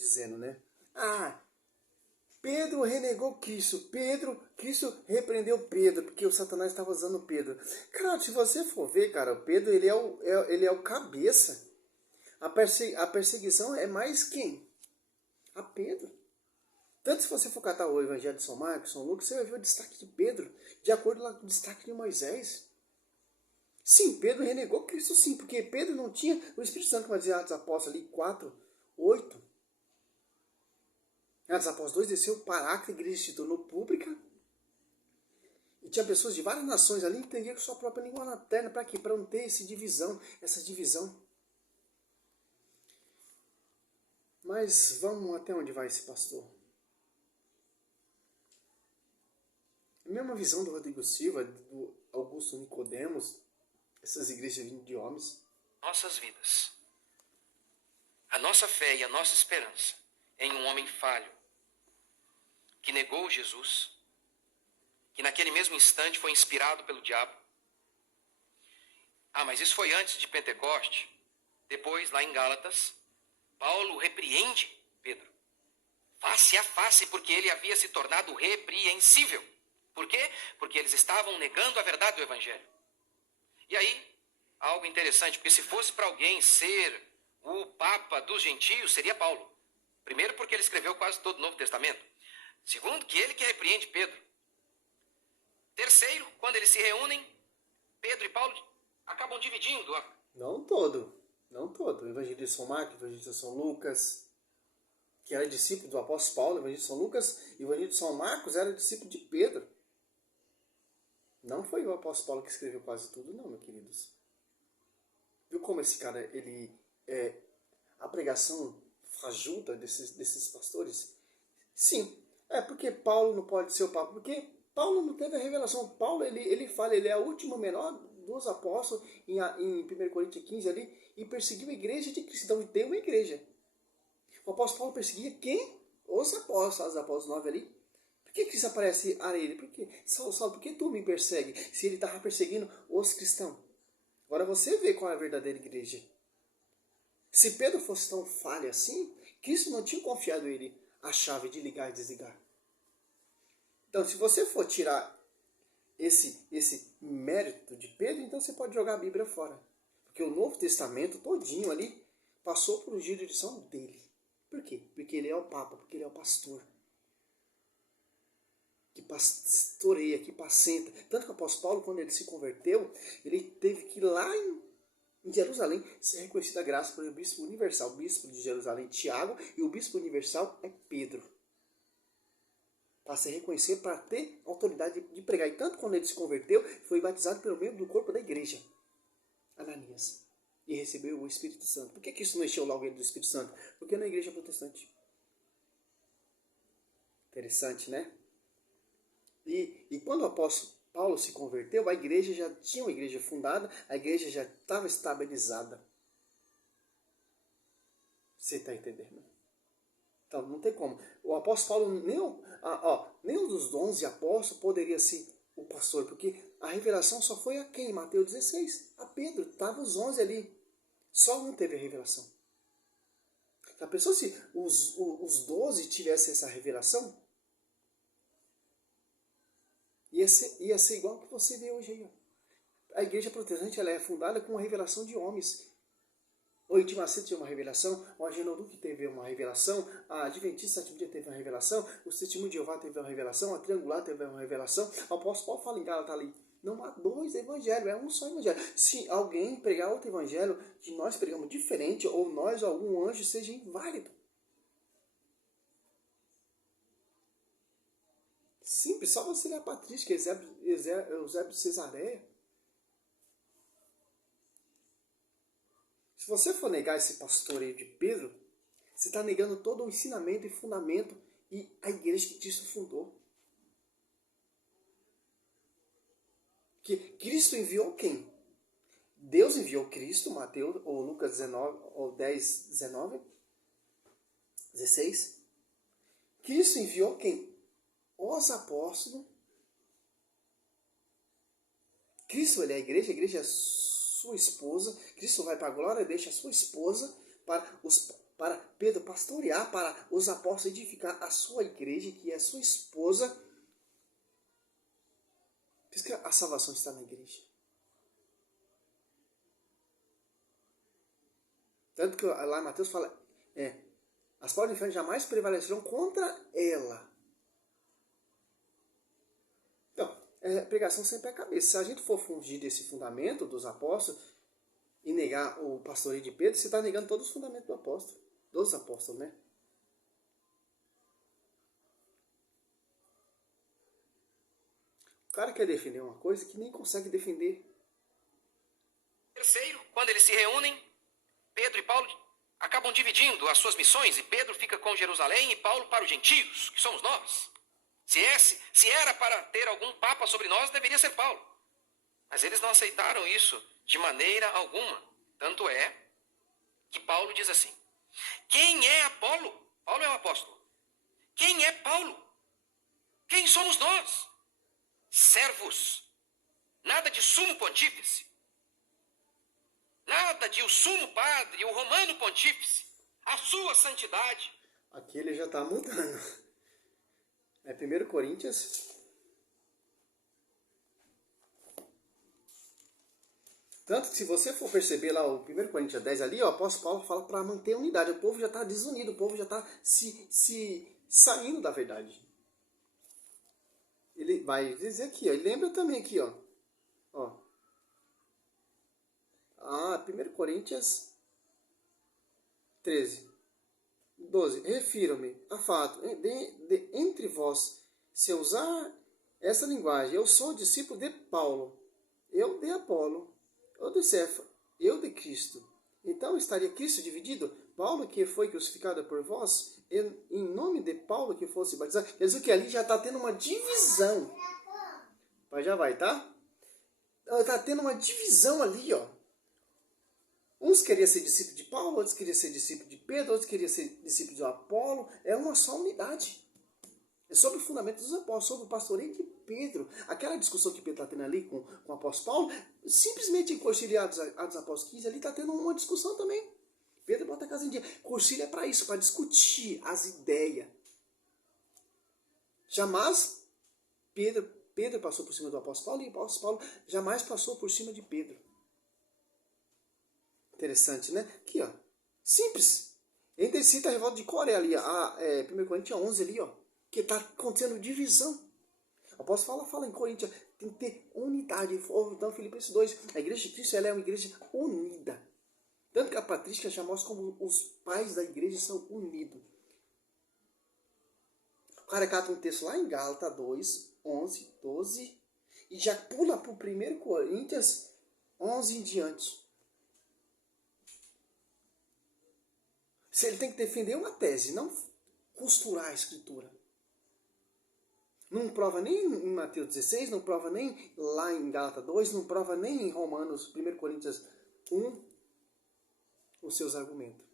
dizendo, né? Ah, Pedro renegou Cristo repreendeu Pedro, porque o Satanás estava usando Pedro. Cara, se você for ver, cara, Pedro, ele é o cabeça. A perseguição é mais quem? A Pedro. Tanto se você for catar o Evangelho de São Marcos, São Lucas, você vai ver o destaque de Pedro, de acordo lá com o destaque de Moisés. Sim, Pedro renegou Cristo sim, porque Pedro não tinha o Espírito Santo, como dizia Atos Apóstolos ali 4, 8. Atos Apóstolos 2 desceu o Paráclito, a igreja se tornou pública. E tinha pessoas de várias nações ali que entendiam com sua própria língua materna. Para quê? Para não ter essa divisão. Mas vamos até onde vai esse pastor? A mesma visão do Rodrigo Silva, do Augusto Nicodemos, essas igrejas vindo de homens. Nossas vidas. A nossa fé e a nossa esperança em um homem falho, que negou Jesus, que naquele mesmo instante foi inspirado pelo diabo. Ah, mas isso foi antes de Pentecoste. Depois, lá em Gálatas, Paulo repreende Pedro, face a face, porque ele havia se tornado repreensível. Por quê? Porque eles estavam negando a verdade do Evangelho. E aí, algo interessante, porque se fosse para alguém ser o Papa dos gentios, seria Paulo. Primeiro, porque ele escreveu quase todo o Novo Testamento. Segundo, que ele que repreende Pedro. Terceiro, quando eles se reúnem, Pedro e Paulo acabam dividindo. Não todo. O Evangelho de São Marcos, o Evangelho de São Lucas, que era discípulo do apóstolo Paulo, o Evangelho de São Lucas, e o Evangelho de São Marcos era discípulo de Pedro. Não foi o apóstolo Paulo que escreveu quase tudo, não, meus queridos. Viu como esse cara, a pregação fajuta desses pastores? Sim, porque Paulo não pode ser o Papa, porque Paulo não teve a revelação. Paulo, ele fala, ele é o último menor dos apóstolos em 1 Coríntios 15 ali, e perseguiu a igreja de Cristo. Então tem uma igreja. O apóstolo Paulo perseguia quem? Os apóstolos 9 ali. Por que Cristo aparece a ele? Por que? Saulo, por que tu me persegue? Se ele estava perseguindo os cristãos. Agora você vê qual é a verdadeira igreja. Se Pedro fosse tão falho assim, Cristo não tinha confiado a ele a chave de ligar e desligar. Então, se você for tirar esse mérito de Pedro, então você pode jogar a Bíblia fora. Porque o Novo Testamento todinho ali passou por jurisdição dele. Por quê? Porque ele é o Papa, porque ele é o pastor. Que pastoreia, que apacenta. Tanto que o apóstolo Paulo, quando ele se converteu, ele teve que ir lá em Jerusalém ser reconhecida a graça pelo bispo universal. O bispo de Jerusalém, Tiago, e o bispo universal é Pedro. Para se reconhecer, para ter autoridade de pregar. E tanto quando ele se converteu, foi batizado pelo membro do corpo da igreja, Ananias, e recebeu o Espírito Santo. Por que isso não encheu logo ele do Espírito Santo? Porque na igreja protestante. Interessante, né? E quando o apóstolo Paulo se converteu, a igreja já tinha uma igreja fundada, a igreja já estava estabilizada. Você está entendendo? Então, não tem como. O apóstolo Paulo, nem um dos 11 apóstolos poderia ser o pastor, porque a revelação só foi a quem? Mateus 16. A Pedro. Estavam os 11 ali. Só um teve a revelação. Já pensou se os 12 tivessem essa revelação? Ia ser igual ao que você vê hoje aí. Ó. A igreja protestante ela é fundada com uma revelação de homens. O Itimaceto teve uma revelação, o Agenoduque teve uma revelação, a Adventista Sétimo Dia teve uma revelação, o Testemunho de Jeová teve uma revelação, a Triangular teve uma revelação, o apóstolo Paulo fala em Gálatas ali, não há dois evangelhos, é um só evangelho. Se alguém pregar outro evangelho que nós pregamos diferente, ou nós ou algum anjo, seja inválido. Simples, só você ler a patrística, Eusébio Cesareia. Se você for negar esse pastoreio de Pedro, você está negando todo o ensinamento e fundamento e a igreja que Cristo fundou. Que Cristo enviou quem? Deus enviou Cristo, Mateus, ou Lucas 19, ou 10, 19, 16. Cristo enviou quem? Os apóstolos. Cristo ele é a igreja é sua esposa. Cristo vai para a glória e deixa a sua esposa para para Pedro pastorear, para os apóstolos edificar a sua igreja, que é a sua esposa. Por isso que a salvação está na igreja. Tanto que lá em Mateus fala, as portas do inferno jamais prevalecerão contra ela. Então, pregação sempre é a cabeça. Se a gente for fugir desse fundamento dos apóstolos e negar o pastoreio de Pedro, você está negando todos os fundamentos do apóstolo, dos apóstolos, né? O cara quer defender uma coisa que nem consegue defender. Terceiro, quando eles se reúnem, Pedro e Paulo acabam dividindo as suas missões e Pedro fica com Jerusalém e Paulo para os gentios, que somos nós. Se era para ter algum papa sobre nós, deveria ser Paulo. Mas eles não aceitaram isso de maneira alguma. Tanto é que Paulo diz assim: quem é Apolo? Paulo é o apóstolo. Quem é Paulo? Quem somos nós? Servos. Nada de sumo pontífice. Nada de o sumo padre, o romano pontífice. A sua santidade. Aqui ele já está mudando. É 1 Coríntios. Tanto que se você for perceber lá o 1 Coríntios 10 ali, o apóstolo Paulo fala para manter a unidade. O povo já está desunido, o povo já está se saindo da verdade. Ele vai dizer aqui, ó, e lembra também aqui, ó. 1 Coríntios 13, 12. Refiro-me a fato, entre vós, se eu usar essa linguagem, eu sou discípulo de Paulo, eu de Apolo, eu de Cefa, eu de Cristo. Então estaria Cristo dividido? Paulo que foi crucificado por vós, em nome de Paulo que fosse batizado. Quer dizer que ali já está tendo uma divisão. Mas já vai, tá? Está tendo uma divisão ali, ó. Uns queriam ser discípulo de Paulo, outros queriam ser discípulo de Pedro, outros queriam ser discípulo de Apolo. É uma só unidade. É sobre o fundamento dos apóstolos, sobre o pastoreio de Pedro. Aquela discussão que Pedro está tendo ali com o apóstolo Paulo, simplesmente em Concílio Atos Apóstolos 15, ali está tendo uma discussão também. Pedro bota a casa em dia. Concílio é para isso, para discutir as ideias. Jamais Pedro passou por cima do apóstolo Paulo e o apóstolo Paulo jamais passou por cima de Pedro. Interessante, né? Aqui, ó. Simples. Entre si a revolta de Coreia ali, 1 Coríntios 11 ali, ó. Que está acontecendo divisão. O apóstolo fala em Coríntios, tem que ter unidade. Então, Filipenses 2, a igreja de Cristo ela é uma igreja unida. Tanto que a patrística já mostra como os pais da igreja são unidos. O cara cata um texto lá em Gálatas 2, 11, 12, e já pula para o 1 Coríntios 11 em diante. Se ele tem que defender uma tese, não costurar a escritura. Não prova nem em Mateus 16, não prova nem lá em Gálatas 2, não prova nem em Romanos, 1 Coríntios 1, os seus argumentos.